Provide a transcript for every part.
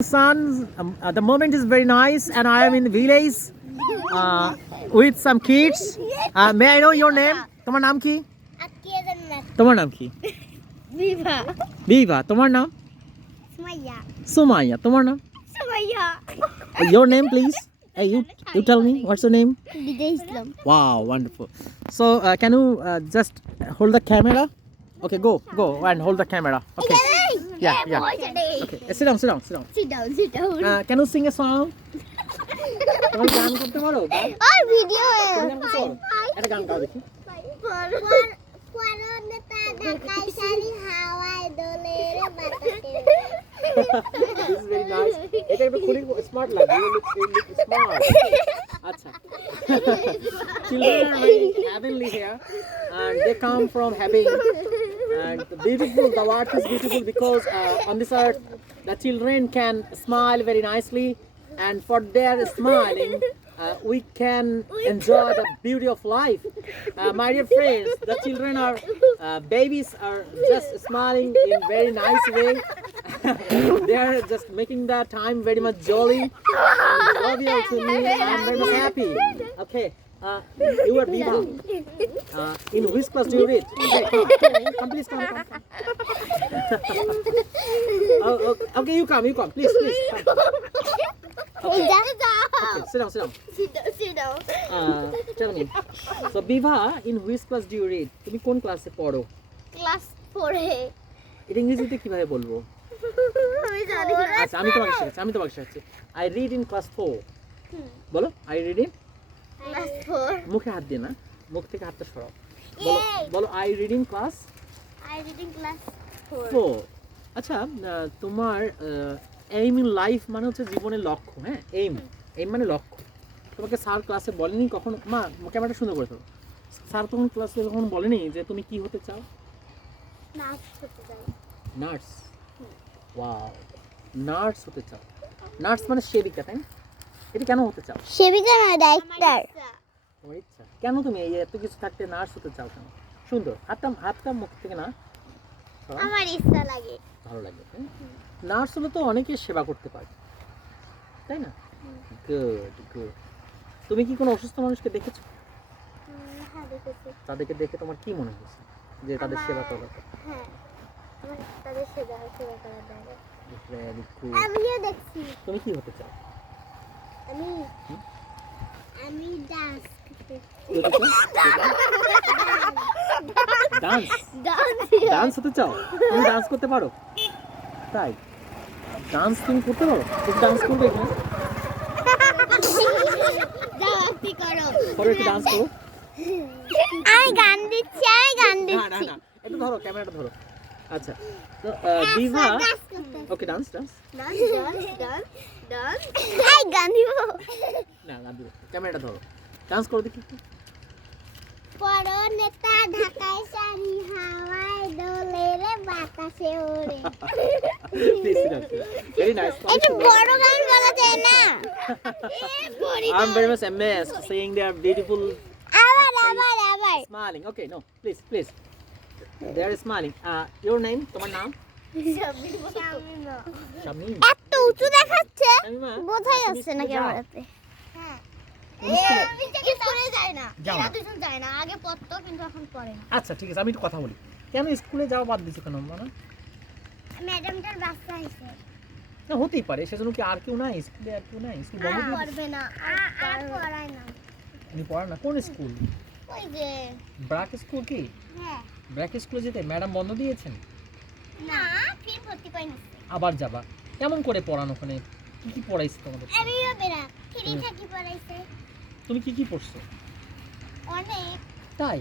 Sun, the moment is very nice, and I am in the village with some kids. May I know your name? তোমার নাম কি? তোমার নাম কি? বিভা। বিভা। তোমার নাম? সুমাইয়া। সুমাইয়া। তোমার নাম? Sumaiya. Your name, please. Hey, you tell me. What's your name? Bijoy Islam. Wow, wonderful. So, can you just hold the camera? Okay, go and hold the camera. Okay. Yeah. Okay, sit down. Sit down. Can you sing a song? তোমার গান করতে পারো? আর video একটা গান গাও দেখি। পরনেতা ঢাকায় শাড়ি হাওয়ায় দোলে রে বাতাসে। This is very nice. এটা একটু খুবই স্মার্ট লাগে। You look smart. আচ্ছা। Children are very heavenly here, and they come from heaven. And the earth is beautiful because on this earth, the children can smile very nicely, and for their smiling, we can enjoy the beauty of life. My dear friends, the children are babies are just smiling in very nice way. They are just making the time very much jolly and jovial to me. I'm very much happy. Okay, you are Viva. In which class do you read? Okay, come, please come. Okay, you come, please come. Okay, sit down. Sit down. Tell me. So, Viva, in which class do you read? তুমি কোন ক্লাসে পড়ো? Class 4 এ। এটা ইংরেজিতে কিভাবে বলবো? আমি জানি না। আচ্ছা, আমি তোমাকে শেখাচ্ছি। I read in class 4. বলো, I read in ক্লাস 4। মুখে হাত দিয়ে না, মুখ থেকে হাতটা সরাও। বলো I read in class I reading class 4। 4. আচ্ছা, তোমার aim in life মানে হচ্ছে জীবনের লক্ষ্য, হ্যাঁ? aim মানে লক্ষ্য। তোমাকে স্যার ক্লাসে বলেনি কখনো? মা, ক্যামেরাটা সুন্দর করে দাও। স্যার তখন ক্লাসে কখনো বলেনি যে তুমি কি হতে চাও? নার্স হতে চাই। নার্স। ওয়াও, নার্স হতে চাও। নার্স মানে সেবিকা, তাই না? এটা কেন হতে চাও? সেবিকা না, ডাক্তার। তোমার ইচ্ছা। কেন তুমি এই এত কিছু থাকতে নার্স হতে চাও কেন? সুন্দর। হাতটা মুখ থেকে না সরাও। আমার ইচ্ছা লাগে। ভালো লাগে। নার্স হলে তো অনেকে সেবা করতে পারে, তাই না? গুড। তুমি কি কোনো অসুস্থ মানুষকে দেখেছো? হ্যাঁ, দেখেছি। তাদেরকে দেখে তোমার কি মনে হয়েছে যে তাদের সেবা করা দরকার? হ্যাঁ, আমার তাদের সেবা করা দরকার। Very good. আমিও দেখছি। তুমি কি হতে চাও? আমি ডান্স করতে। ডান্স হতে চাও? তুমি ডান্স করতে পারো? তাই? ডান্স তুমি করতে পারো? তুমি ডান্স করবে এখানে? ডান্সই করো। একটু ডান্স করো। আমি গান দিচ্ছি। না, এটা ধরো, ক্যামেরাটা ধরো। আচ্ছা, তো দিভা, ওকে, ডান্স। ডান্স। এই গান দিব। না, দিব। ক্যামেরাটা ধরো, ডান্স করো দেখি। পরনেতা ঢাকায় শাড়ি হাওয়ায় দোলে রে বাতাসে ওড়ে। Very nice. একটু বড় গান বলা যায় না? I'm very much amazed seeing their beautiful আবার smiling. Okay, no, please. They are smiling. Your name? তোমার নাম? শামিম। এত উঁচু দেখাচ্ছে, শামিমা, বোঝাই যাচ্ছে না ক্যামেরাতে। হ্যাঁ, আমি স্কুলে যাই না। এরা দুজন যায় না, আগে পড়তো কিন্তু এখন পড়ে না। আচ্ছা, ঠিক আছে, আমি একটু কথা বলি। কেন স্কুলে যাওয়া বাদ দিছো কেন? মানে ম্যাডামটার বাচ্চা হইছে। না, হতেই পারে, সেজন্য কি আর কেউ নাই স্কুলে? আর কেউ নাই স্কুল বন্ধ করে পড়বে না, আর পড়ায় না। উনি পড়ান না? কোন স্কুল? ওই যে ব্র্যাক স্কুল। কি হ্যাঁ, ব্র্যাক স্কুলে যেতে ম্যাডাম বন্ধ দিয়েছেন? না, ফ্রি ভর্তি পাই না। আবার যাবা? কেমন করে পড়ানো ওখানে? কি পড়াইছে তোমাদের? আমিও বেরা ফ্রি থাকি পড়াইছে। তুমি কি পড়ছো? অনেক। তাই?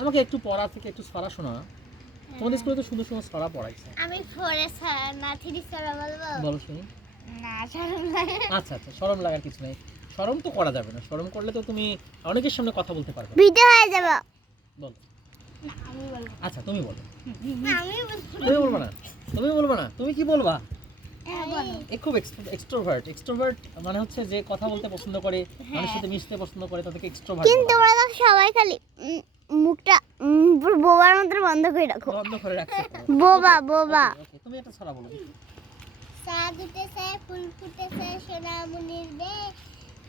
আমাকে একটু পড়া থেকে একটু ছড়া শোনা। তোমাদের স্কুলে তো সুন্দর ছড়া পড়াইছে। আমি ফোরে না থ্রি ছড়া বলবো? বলো শুনি। না, শরম লাগে। আচ্ছা, শরম লাগার কিছু নাই। শরম তো করা যাবে না। শরম করলে তো তুমি অনেকের সামনে কথা বলতে পারবে না। ভিডিও হয়ে যাবে। বলো। না, আমি বলবো। আচ্ছা, তুমি বলো। না, আমি বলবো। তুমি বলবা না। তুমি কি বলবা? বলো। খুব এক্সট্রোভার্ট মানে হচ্ছে যে কথা বলতে পছন্দ করে, মানুষের সাথে মিশতে পছন্দ করে, তাদেরকে এক্সট্রোভার্ট। কিন্তু ওরা তো সবাই খালি মুখটা বোবার মতো বন্ধ করে রাখো। বন্ধ করে রাখছো। বোবা। তুমি একটা ছড়া বলো। চাঁদ উঠেছে ফুল ফুটেছে সোনামণির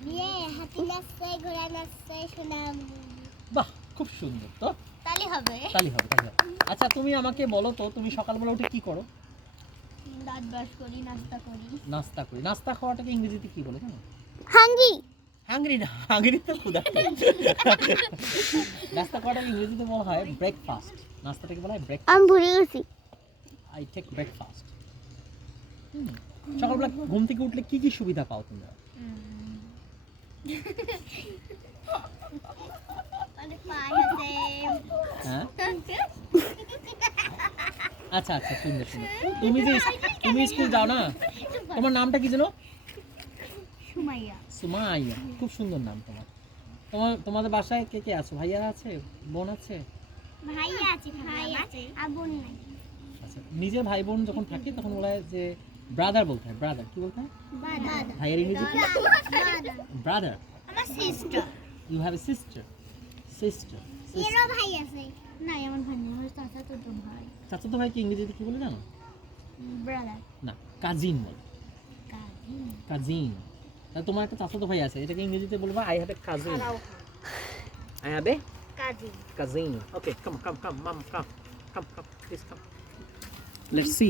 বিয়ে হাতি নাচছে ঘোড়া নাচছে সোনামণির বাহ, খুব সুন্দর। তো তালি হবে তালি হবে, তালি হবে। আচ্ছা তুমি আমাকে বলো তো, তুমি সকালবেলা উঠে কি করো? দাঁত ব্রাশ করি নাস্তা করি নাস্তা করি। নাস্তা খাওয়াটাকে ইংরেজিতে কি বলে জানো? হাঙ্গি হাঙ্গরি না, হাঙ্গরি তো ক্ষুধার্ত। নাস্তা খাওয়াটাকে ইংরেজিতে বলা হয় ব্রেকফাস্ট। নাস্তাটাকে বলা হয় ব্রেক। আমি ভুলে গেছি আই টেক ব্রেকফাস্ট। সকালবেলা ঘুম থেকে উঠলে কি কি সুবিধা পাও তোমরা? হ্যাঁ, আচ্ছা আচ্ছা, সুন্দর সুন্দর। তুমি স্কুল যাও না? তোমার নামটা কি জানো? সুমাইয়া সুমাইয়া, খুব সুন্দর নাম তোমার। তোমাদের বাসায় কে কে আছে? ভাইয়া আছে, বোন আছে? ভাইয়া আছে ভাই আছে আর বোন নাই আচ্ছা, নিজের ভাই বোন যখন থাকে তখন বলা হয় যে ব্রাদার বলতে হয়। ব্রাদার কি বলতে হয়? ভাইয়ের ইংরেজি কি? ব্রাদার। আমার sister you have a sister. Sister. এরও ভাই আছে না আমার ভাই নেই আমার চাচাতো ভাই চাচাতো ভাইকে ইংরেজিতে কি বলে জানো? ব্রাদার না, কাজিন বলে। Cousin cousin. তাহলে তোমার একটা চাচাতো ভাই আছে, এটাকে ইংরেজিতে বলবা I have a cousin. I have a cousin cousin. Okay, come, mom, come, please come. Let's see.